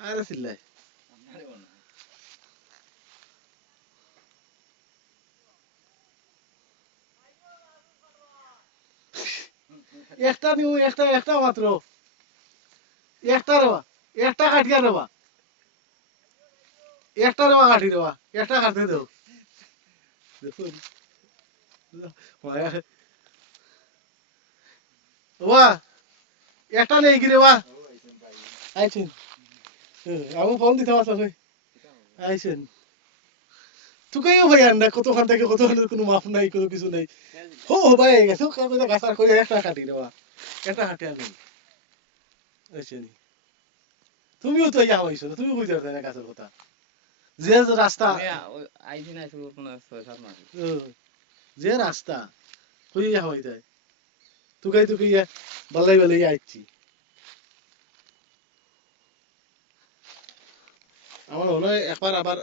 আরে চিল্লাই একটা নিউ একটা একটা মাত্র একটা রেবা একটা কাটিয়া রেবা একটা রেবা কাটি রেবা একটা কাটতে দেও দেখুন ওয়া একটা নেই কি রেবা আইছেন আমি ফোন দিতে পারছো আইছেন তুকেও ভাই আন্ডা কতক্ষণ থেকে কতক্ষণ কোনো মাপ নাই কোনো কিছু নাই হো ভাই গেছো কাগজে গাছার করে একটা কাটি রেবা একটা কাটি আনি আইছেন তুমিও তো ইয়া হইছো তুমি বুঝতে পারছ না গাছের কথা যে যে রাস্তা আইছি না শুরু কোনো 6-7 মাস ও, যে রাস্তা কই ইয়া হই যায় তুকে ইয়া বালাই বালাই আইছি আমার মনে হয় একবার আবার